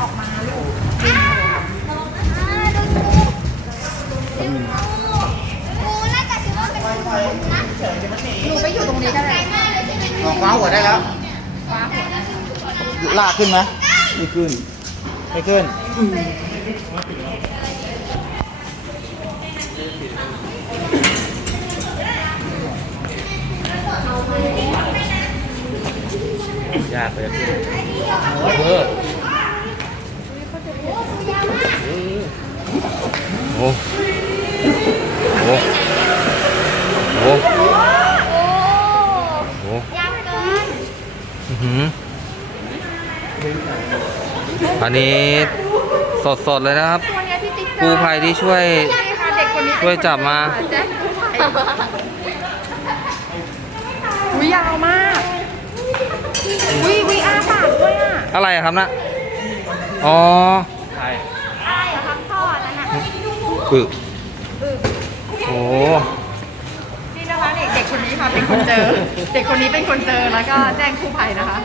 ออกมาลูกหนูไปอยู่ตรงนี้ก็ได้คว้าหัวได้แล้ว ลากขึ้นไหมไม่ขึ้นไม่ขึ้นยากเลยเวอรอันนี้ สดสดเลยนะครับกูภัยที่ช่วยช่วยจับมาวิยาวมากวิวิอาปากด้วยอะอะไรครับนะอ๋อปึ๊บโอ้นี่นะคะเด็กคนนี้คะเป็นคนเจอ เด็กคนนี้เป็นคนเจอแล้วก็แจ้งผู้ภัยนะคะ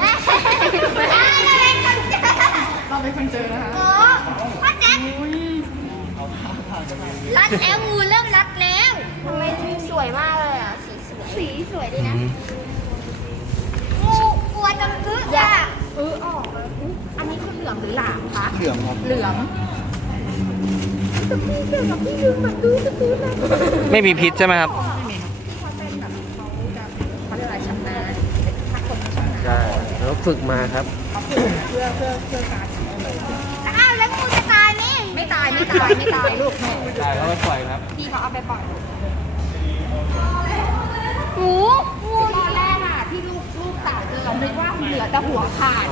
เรัดแอลงูเริ่มรัดแล้วทำไมสวยมากเลยอ่ะสีสวย สีสวยดีนะ งูกลัวจะอึอ่ะอึอออันนี้คือเหลืองหรือหลามคะ เหลืองครับ เหลืองไม่มีพิษใช่ไหมครับใช่แล้วฝึกมาครับเพื่อเพื่อเพื่อการอ้าวแล้วมูจะตายไหมไม่ตายไม่ตายไม่ตายลูกไม่ตายเขาไปปล่อยครับพี่เขาเอาไปปล่อยหมูตอนแรกอ่ะที่ลูกลูกสาวเจอคิดว่าเหลือแต่หัวขาด